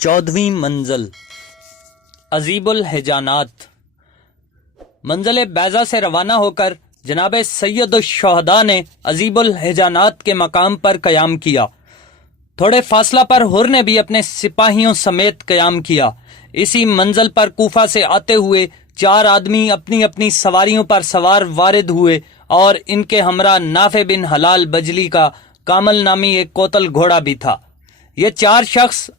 14ویں منزل عزیب الحجانات۔ منزل بیضہ سے روانہ ہو کر جناب سید الشہداء نے عزیب الحجانات کے مقام پر قیام کیا۔ تھوڑے فاصلہ پر حر نے بھی اپنے سپاہیوں سمیت قیام کیا۔ اسی منزل پر کوفہ سے آتے ہوئے 4 آدمی اپنی اپنی سواریوں پر سوار وارد ہوئے اور ان کے ہمراہ نافع بن حلال بجلی کا کامل نامی ایک کوتل گھوڑا بھی تھا۔ یہ 4 شخص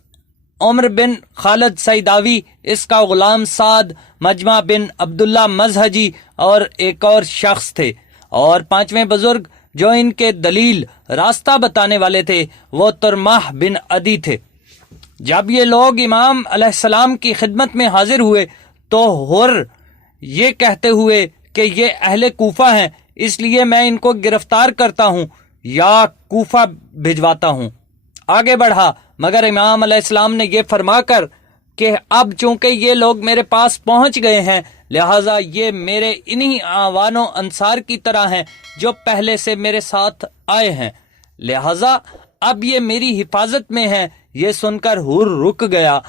عمر بن خالد سیداوی، اس کا غلام سعد، مجمع بن عبداللہ مزہجی اور ایک اور شخص تھے، اور 5ویں بزرگ جو ان کے دلیل راستہ بتانے والے تھے وہ ترماح بن عدی تھے۔ جب یہ لوگ امام علیہ السلام کی خدمت میں حاضر ہوئے تو حر یہ کہتے ہوئے کہ یہ اہل کوفہ ہیں، اس لیے میں ان کو گرفتار کرتا ہوں یا کوفہ بھجواتا ہوں، آگے بڑھا، مگر امام علیہ السلام نے یہ فرما کر کہ اب چونکہ یہ لوگ میرے پاس پہنچ گئے ہیں لہٰذا یہ میرے انہی اعوان و انصار کی طرح ہیں جو پہلے سے میرے ساتھ آئے ہیں، لہٰذا اب یہ میری حفاظت میں ہیں۔ یہ سن کر حر رک گیا۔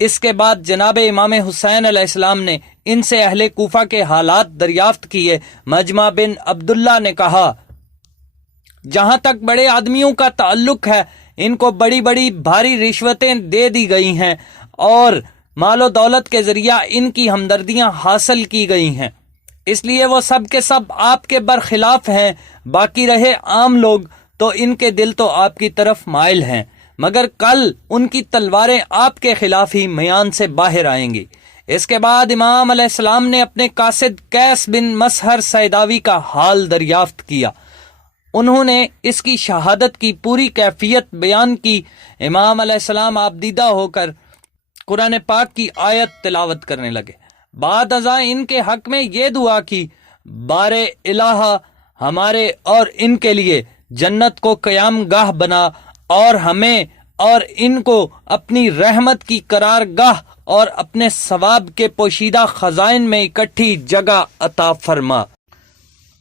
اس کے بعد جناب امام حسین علیہ السلام نے ان سے اہل کوفہ کے حالات دریافت کیے۔ مجمع بن عبداللہ نے کہا، جہاں تک بڑے آدمیوں کا تعلق ہے ان کو بڑی بڑی بھاری رشوتیں دے دی گئی ہیں اور مال و دولت کے ذریعہ ان کی ہمدردیاں حاصل کی گئی ہیں، اس لیے وہ سب کے سب آپ کے برخلاف ہیں۔ باقی رہے عام لوگ تو ان کے دل تو آپ کی طرف مائل ہیں، مگر کل ان کی تلواریں آپ کے خلاف ہی میان سے باہر آئیں گی۔ اس کے بعد امام علیہ السلام نے اپنے قاصد قیس بن مسہر سیداوی کا حال دریافت کیا۔ انہوں نے اس کی شہادت کی پوری کیفیت بیان کی۔ امام علیہ السلام آپ دیدہ ہو کر قرآن پاک کی آیت تلاوت کرنے لگے۔ بعد ازاں ان کے حق میں یہ دعا کی، بار الہ ہمارے اور ان کے لیے جنت کو قیام گاہ بنا اور ہمیں اور ان کو اپنی رحمت کی قرار گاہ اور اپنے ثواب کے پوشیدہ خزائن میں اکٹھی جگہ عطا فرما۔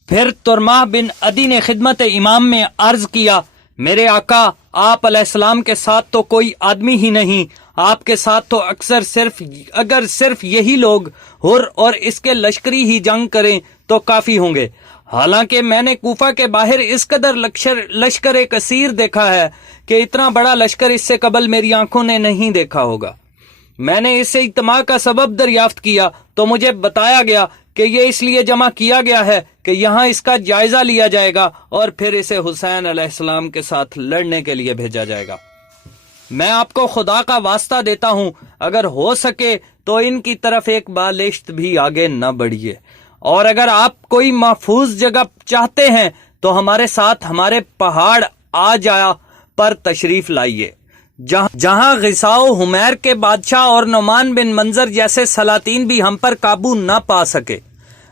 پھر ترماح بن عدی نے خدمت امام میں عرض کیا، میرے آقا آپ علیہ السلام کے ساتھ تو کوئی آدمی ہی نہیں، آپ کے ساتھ تو اگر صرف یہی لوگ حر اور اس کے لشکری ہی جنگ کریں تو کافی ہوں گے، حالانکہ میں نے کوفہ کے باہر اس قدر لشکر کثیر دیکھا ہے کہ اتنا بڑا لشکر اس سے قبل میری آنکھوں نے نہیں دیکھا ہوگا۔ میں نے اس سے اجتماع کا سبب دریافت کیا تو مجھے بتایا گیا کہ یہ اس لیے جمع کیا گیا ہے کہ یہاں اس کا جائزہ لیا جائے گا اور پھر اسے حسین علیہ السلام کے ساتھ لڑنے کے لیے بھیجا جائے گا۔ میں آپ کو خدا کا واسطہ دیتا ہوں، اگر ہو سکے تو ان کی طرف ایک بالشت بھی آگے نہ بڑھیے، اور اگر آپ کوئی محفوظ جگہ چاہتے ہیں تو ہمارے ساتھ ہمارے پہاڑ آ جایا پر تشریف لائیے، جہاں غثاء و حمیر کے بادشاہ اور نعمان بن منظر جیسے سلاطین بھی ہم پر قابو نہ پا سکے۔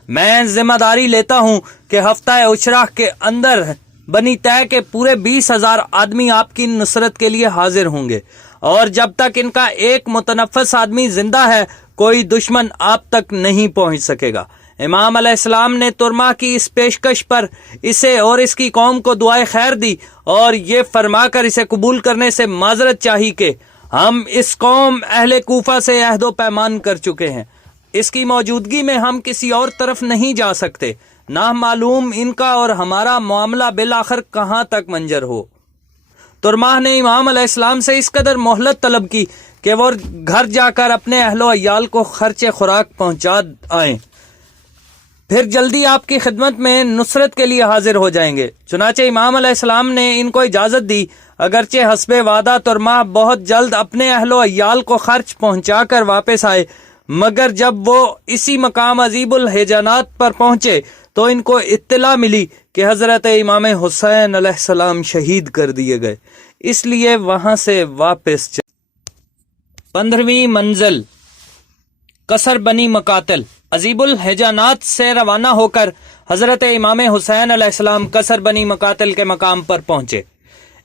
میں ذمہ داری لیتا ہوں کہ ہفتہ عشرہ کے اندر بنی طے کے پورے 20,000 آدمی آپ کی نصرت کے لیے حاضر ہوں گے، اور جب تک ان کا ایک متنفس آدمی زندہ ہے کوئی دشمن آپ تک نہیں پہنچ سکے گا۔ امام علیہ السلام نے ترماح کی اس پیشکش پر اسے اور اس کی قوم کو دعائے خیر دی اور یہ فرما کر اسے قبول کرنے سے معذرت چاہی کہ ہم اس قوم اہل کوفہ سے عہد و پیمان کر چکے ہیں، اس کی موجودگی میں ہم کسی اور طرف نہیں جا سکتے، نہ معلوم ان کا اور ہمارا معاملہ بالآخر کہاں تک منجر ہو۔ ترماح نے امام علیہ السلام سے اس قدر مہلت طلب کی کہ وہ گھر جا کر اپنے اہل و عیال کو خرچ خوراک پہنچا آئیں، پھر جلدی آپ کی خدمت میں نصرت کے لیے حاضر ہو جائیں گے۔ چنانچہ امام علیہ السلام نے ان کو اجازت دی، اگرچہ حسب وعدہ ترماح بہت جلد اپنے اہل و عیال کو خرچ پہنچا کر واپس آئے، مگر جب وہ اسی مقام عزیب الحجانات پر پہنچے تو ان کو اطلاع ملی کہ حضرت امام حسین علیہ السلام شہید کر دیے گئے، اس لیے وہاں سے واپس 15ویں منزل قصر بنی مقاتل۔ عزیب الحجانات سے روانہ ہو کر حضرت امام حسین علیہ السلام قصر بنی مقاتل کے مقام پر پہنچے۔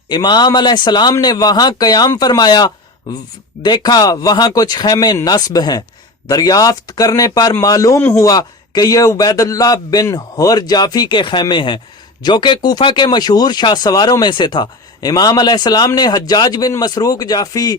امام علیہ السلام نے وہاں قیام فرمایا، دیکھا وہاں کچھ خیمے نصب ہیں۔ دریافت کرنے پر معلوم ہوا کہ یہ عبید اللہ بن حر جعفی کے خیمے ہیں، جو کہ کوفہ کے مشہور شاہ سواروں میں سے تھا۔ امام علیہ السلام نے حجاج بن مسروق جعفی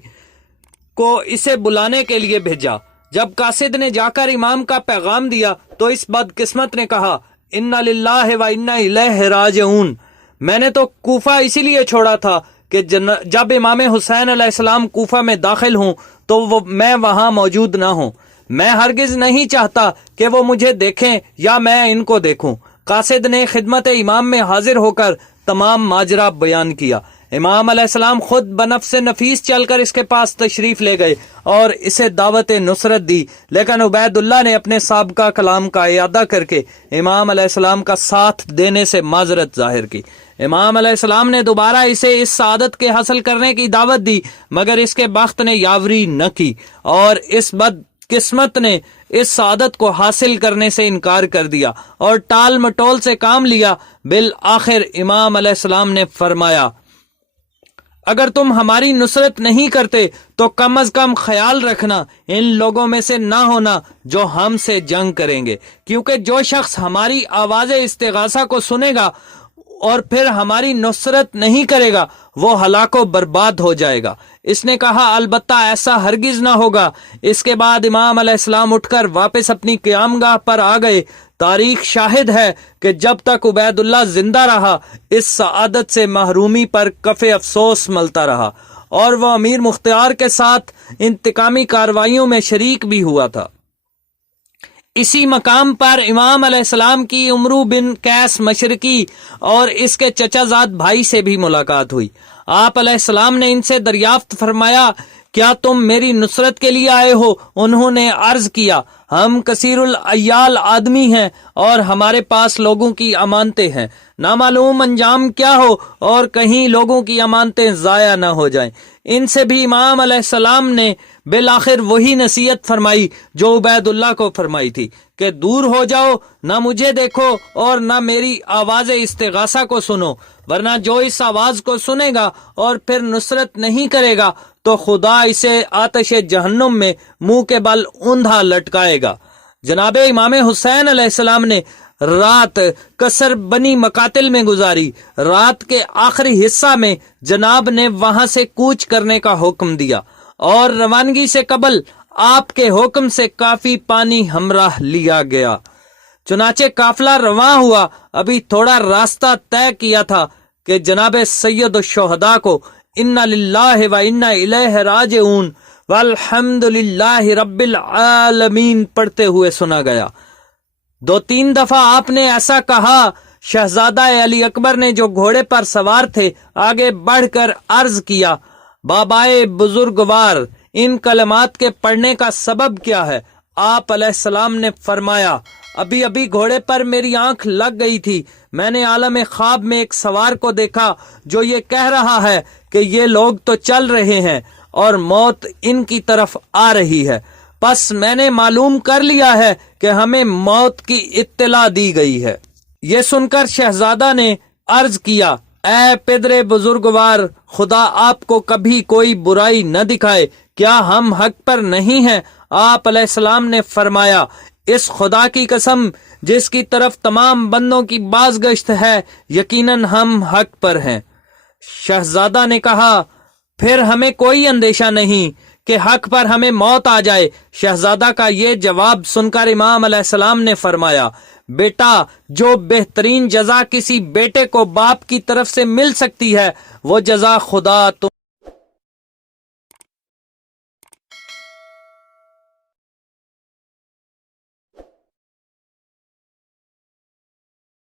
کو اسے بلانے کے لیے بھیجا۔ جب قاصد نے جا کر امام کا پیغام دیا تو اس بدقسمت نے کہا انا للہ و انا الیہ راجعون، میں نے تو کوفہ اسی لیے چھوڑا تھا کہ جب امام حسین علیہ السلام کوفہ میں داخل ہوں تو میں وہاں موجود نہ ہوں۔ میں ہرگز نہیں چاہتا کہ وہ مجھے دیکھیں یا میں ان کو دیکھوں۔ قاصد نے خدمت امام میں حاضر ہو کر تمام ماجرا بیان کیا۔ امام علیہ السلام خود بنفس نفیس چل کر اس کے پاس تشریف لے گئے اور اسے دعوت نصرت دی، لیکن عبید اللہ نے اپنے سابقہ کلام کا اعادہ کر کے امام علیہ السلام کا ساتھ دینے سے معذرت ظاہر کی۔ امام علیہ السلام نے دوبارہ اسے اس سعادت کے حاصل کرنے کی دعوت دی، مگر اس کے بخت نے یاوری نہ کی اور اس بدقسمت نے اس سعادت کو حاصل کرنے سے انکار کر دیا اور ٹال مٹول سے کام لیا۔ بالآخر امام علیہ السلام نے فرمایا اگر تم ہماری نصرت نہیں کرتے تو کم از کم خیال رکھنا ان لوگوں میں سے نہ ہونا جو ہم سے جنگ کریں گے، کیونکہ جو شخص ہماری آواز استغاثہ کو سنے گا اور پھر ہماری نصرت نہیں کرے گا وہ ہلاک و برباد ہو جائے گا۔ اس نے کہا البتہ ایسا ہرگز نہ ہوگا۔ اس کے بعد امام علیہ السلام اٹھ کر واپس اپنی قیام گاہ پر آ گئے۔ تاریخ شاہد ہے کہ جب تک عبید اللہ زندہ رہا اس سعادت سے محرومی پر کف افسوس ملتا رہا اور وہ امیر مختار کے ساتھ انتقامی کارروائیوں میں شریک بھی ہوا تھا۔ اسی مقام پر امام علیہ السلام کی عمرو بن قیس مشرقی اور اس کے چچا زاد بھائی سے بھی ملاقات ہوئی۔ آپ علیہ السلام نے ان سے دریافت فرمایا کیا تم میری نصرت کے لیے آئے ہو؟ انہوں نے عرض کیا ہم کثیر العیال آدمی ہیں اور ہمارے پاس لوگوں کی امانتیں ہیں، نامعلوم انجام کیا ہو اور کہیں لوگوں کی امانتیں ضائع نہ ہو جائیں۔ ان سے بھی امام علیہ السلام نے بالآخر وہی نصیحت فرمائی جو عبید اللہ کو فرمائی تھی کہ دور ہو جاؤ، نہ مجھے دیکھو اور نہ میری آواز استغاثہ کو سنو، ورنہ جو اس آواز کو سنے گا اور پھر نصرت نہیں کرے گا تو خدا اسے آتش جہنم میں منہ کے بل اوندھا لٹکائے گا۔ جناب امام حسین علیہ السلام نے رات قصر بنی مقاتل میں گزاری۔ رات کے آخری حصہ میں جناب نے وہاں سے کوچ کرنے کا حکم دیا اور روانگی سے قبل آپ کے حکم سے کافی پانی ہمراہ لیا گیا۔ چنانچہ قافلہ رواں ہوا۔ ابھی تھوڑا راستہ طے کیا تھا کہ جناب سید الشہداء کو انا للہ و انا الیہ راجعون والحمد للہ رب العالمین پڑھتے ہوئے سنا گیا۔ 2-3 دفعہ آپ نے ایسا کہا۔ شہزادہ علی اکبر نے جو گھوڑے پر سوار تھے آگے بڑھ کر عرض کیا بابائے بزرگوار ان کلمات کے پڑھنے کا سبب کیا ہے؟ آپ علیہ السلام نے فرمایا ابھی ابھی گھوڑے پر میری آنکھ لگ گئی تھی، میں نے عالم خواب میں ایک سوار کو دیکھا جو یہ کہہ رہا ہے کہ یہ لوگ تو چل رہے ہیں اور موت ان کی طرف آ رہی ہے، پس میں نے معلوم کر لیا ہے کہ ہمیں موت کی اطلاع دی گئی ہے۔ یہ سن کر شہزادہ نے عرض کیا اے پدر بزرگوار، خدا آپ کو کبھی کوئی برائی نہ دکھائے، کیا ہم حق پر نہیں ہیں؟ آپ علیہ السلام نے فرمایا اس خدا کی قسم جس کی طرف تمام بندوں کی بازگشت ہے، یقیناً ہم حق پر ہیں۔ شہزادہ نے کہا پھر ہمیں کوئی اندیشہ نہیں کہ حق پر ہمیں موت آ جائے۔ شہزادہ کا یہ جواب سن کر امام علیہ السلام نے فرمایا بیٹا، جو بہترین جزا کسی بیٹے کو باپ کی طرف سے مل سکتی ہے وہ جزا خدا تم